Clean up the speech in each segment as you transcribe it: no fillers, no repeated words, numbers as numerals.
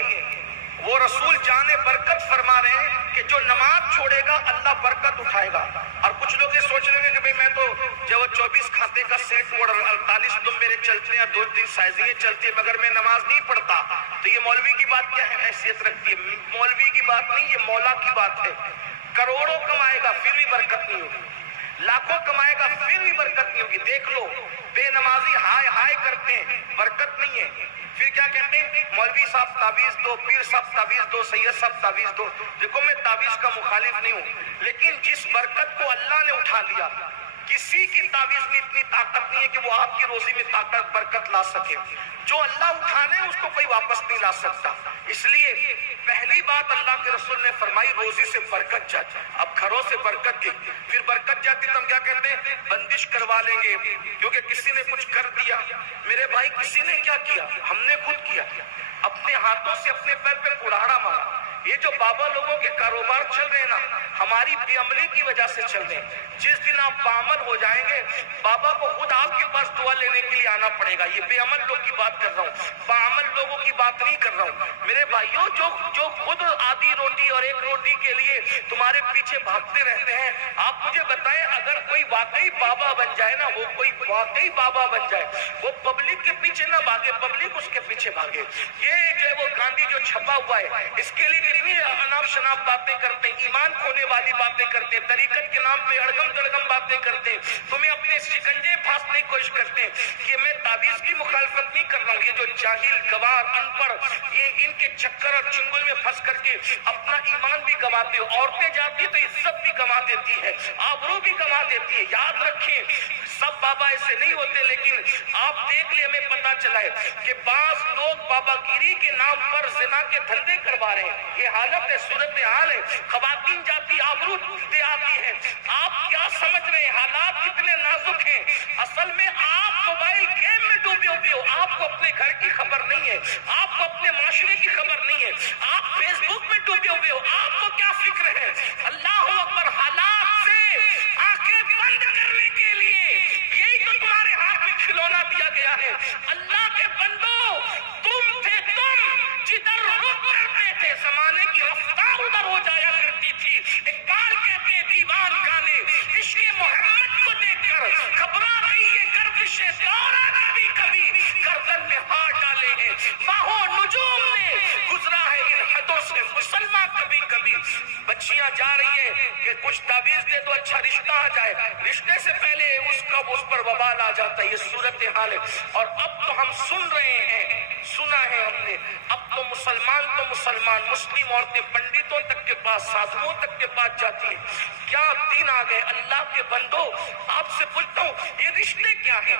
نہیں ہے. وہ رسول جانے برکت فرما رہے ہیں کہ جو نماز چھوڑے گا اللہ برکت اٹھائے گا. اور کچھ لوگ یہ سوچ رہے ہیں کہ بھئی میں تو جو 24 کھاتے کا سیٹ اور 48 دن میرے چلتے ہیں, 2-3 سائزیں چلتی ہیں, مگر میں نماز نہیں پڑھتا. تو یہ مولوی کی بات کیا ہے, حیثیت رکھتی ہے؟ مولوی کی بات نہیں, یہ مولا کی بات ہے. کروڑوں کمائے گا پھر بھی برکت نہیں ہوگی, لاکھوں کمائے گا پھر بھی برکت نہیں ہوگی. دیکھ لو بے نمازی ہائے ہائے کرتے ہیں, برکت نہیں ہے. پھر کیا کہتے ہیں, مولوی صاحب تعویذ دو, پیر صاحب تعویذ دو, سید صاحب تعویذ دو. دیکھو میں تعویذ کا مخالف نہیں ہوں, لیکن جس برکت کو اللہ نے اٹھا لیا, کسی کی تعویذ میں اتنی طاقت نہیں ہے کہ وہ آپ کی روزی میں طاقت برکت لا سکے. جو اللہ اٹھا لے اس کو کوئی واپس نہیں لا سکتا. اس لیے پہلی بات اللہ کے رسول نے فرمائی, روزی سے برکت جاتی. اب گھروں سے برکت گئی, پھر برکت جاتی تو ہم کیا کہتے ہیں, بندش کروا لیں گے کیونکہ کسی نے کچھ کر دیا. میرے بھائی کسی نے کیا کیا, ہم نے خود کیا. اپنے ہاتھوں سے اپنے پیر پہ کڑھاڑا مارا. یہ جو بابا لوگوں کے کاروبار چل رہے ہیں نا, ہماری بے عملی کی وجہ سے چل رہے ہیں. جس دن آپ باعمل ہو جائیں گے, بابا کو خود آپ کے پاس دعا لینے کے لیے آنا پڑے گا. یہ بے عمل لوگ کی بات کر رہا ہوں, باعمل لوگوں کی بات نہیں کر رہا ہوں. میرے بھائیوں, جو خود آدھی روٹی اور ایک روٹی کے لیے تمہارے پیچھے بھاگتے رہتے ہیں, آپ مجھے بتائیں اگر کوئی واقعی بابا بن جائے نا, وہ کوئی واقعی بابا بن جائے, وہ پبلک کے پیچھے نہ بھاگے, پبلک اس کے پیچھے بھاگے. یہ جو ہے وہ گاندھی جو چھپا ہوا ہے, اس کے لیے کتنی اناپ شناپ باتیں کرتے ہیں, ایمان کھونے والی باتیں کرتے ہیں, طریقت کے نام پہ اڑگم دڑگم باتیں کرتے ہیں, تمہیں اپنے شکنجے پھانسنے کی کوشش کرتے ہیں. کہ میں تعویذ کی مخالفت نہیں کر رہا ہوں, یہ جو جاہل گوار ان پڑھ, یہ ان کے چکر اور چنگل میں پھنس کر کے اپنا ایمان بھی گواتے ہو. عورتیں جاتی تو عزت بھی گوا دیتی ہے, آبرو بھی گوا دیتی ہے. یاد رکھیں سب بابا ایسے نہیں ہوتے, لیکن آپ دیکھ لیں, ہمیں پتا چلا ہے کہ بعض لوگ بابا گیری کے نام پر زنا کے دھندے کروا رہے ہیں. یہ حالت ہے, صورتحال ہے. خواتین جاتی, آبرو دے آتی ہے. آپ کیا سمجھ رہے ہیں حالات کتنے نازک ہیں؟ اصل میں آپ موبائل گیم میں ڈوبے ہوئے ہو, آپ کو اپنے گھر کی خبر نہیں ہے, آپ کو اپنے معاشرے کی خبر نہیں ہے, آپ فیس بک میں ڈوبے ہوئے ہو, آپ کو کیا فکر ہے؟ اللہ اکبر. حالات سے آنکھیں بند کرنے کے لیے یہی تو تمہارے ہاتھ میں کھلونا دیا گیا ہے. اللہ کے بندو, تم تھے جدھر رک کرتے تھے, زمانے کی رفتار ادھر ہو جایا کرتی تھی. اقبال کہتے ہیں دیوان گانے عشق محمد کو دیکھ کر گھبرا گئی یہ گردش دورہ, کبھی کبھی گردن میں ہاتھ ڈالے ہیں. ماہوں نجوم نے گزرا ہے ان حدوں سے مسلمان کبھی کبھی. بچیاں جا رہی ہے کہ کچھ تعویذ دے تو اچھا رشتہ آ جائے, رشتے سے پہلے اس پر وبال آ جاتا ہے. یہ صورتحال ہے. اور اب تو ہم سن رہے ہیں, سنا ہے ہم نے, اب تو مسلمان مسلم عورتیں پنڈتوں تک کے پاس, سادھوؤں تک کے پاس جاتی ہیں. کیا دین آ گئے. اللہ کے بندو, آپ سے پوچھتا ہوں یہ رشتے کیا ہیں؟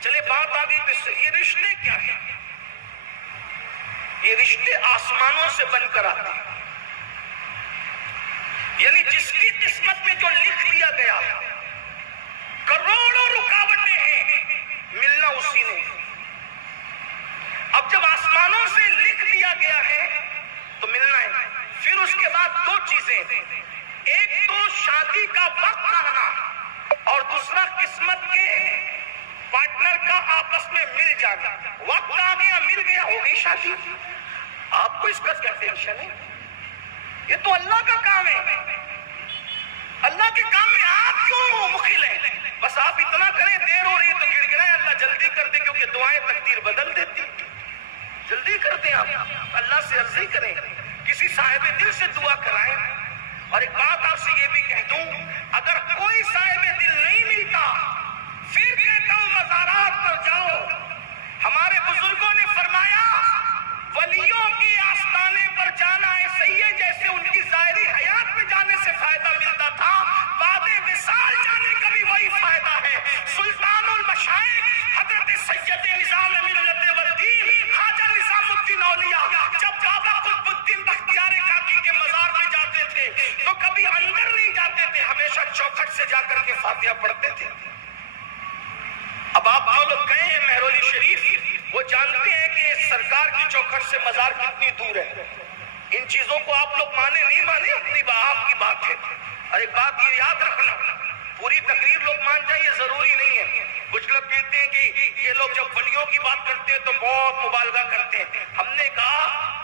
چلے بات آ گئی تو یہ رشتے کیا ہیں؟ یہ رشتے آسمانوں سے بن کر آتے ہیں. یعنی جس کی قسمت میں جو لکھ لیا گیا, کروڑوں رکاوٹیں ہیں, ملنا اسی نے. اب جب آسمانوں سے لکھ دیا گیا ہے تو ملنا ہے. پھر اس کے بعد دو چیزیں, ایک تو شادی کا وقت آنا, اور دوسرا قسمت کے پارٹنر کا آپس میں مل جانا. وقت آ گیا, مل گیا, ہو گئی شادی. آپ کو اس کا کیا ٹینشن ہے؟ یہ تو اللہ کا کام ہے. اللہ کے کام میں آپ کیوں مخل ہیں؟ بس آپ اتنا کریں, دیر ہو رہی ہے تو گڑ گڑائیں, اللہ جلدی کر دے, کیونکہ دعائیں تقدیر بدل دیتی. جلدی کر دیں آپ, اللہ سے عرضی کریں, کسی صاحب دل سے دعا کرائیں. اور ایک بات آپ سے یہ بھی کہہ دوں, اگر کوئی صاحب دل نہیں ملتا, پھر کہتا ہوں مزارات پر جاؤ. ہمارے بزرگوں نے فرمایا ولیوں کی آستانے پر جانا ایسے ہی ہے جیسے ان کی ظاہری حیات میں جانے سے فائدہ ملتا تھا, بعد وصال جانے کا بھی وہی فائدہ ہے. سلطان المشائخ حضرت سید نظام ملت والدین خواجہ نظام الدین اولیاء جب بابا قطب الدین بختیار کاکی کے مزار پہ جاتے تھے تو کبھی اندر نہیں جاتے تھے, ہمیشہ چوکھٹ سے جا کر کے فاتحہ پڑھتے تھے. اب آپ جو لوگ گئے ہیں مہرولی شریف, وہ جانتے ہیں کہ سرکار کی چوکھٹ سے مزار کتنی دور ہے. ان چیزوں کو آپ لوگ مانے نہیں مانے اپنی آپ کی بات ہے. اور ایک بات یہ یاد رکھنا, پوری تقریر لوگ مان جائیں یہ ضروری نہیں ہے. کچھ لوگ کہتے ہیں کہ یہ لوگ جب ولیوں کی بات کرتے ہیں تو بہت مبالغہ کرتے ہیں. ہم نے کہا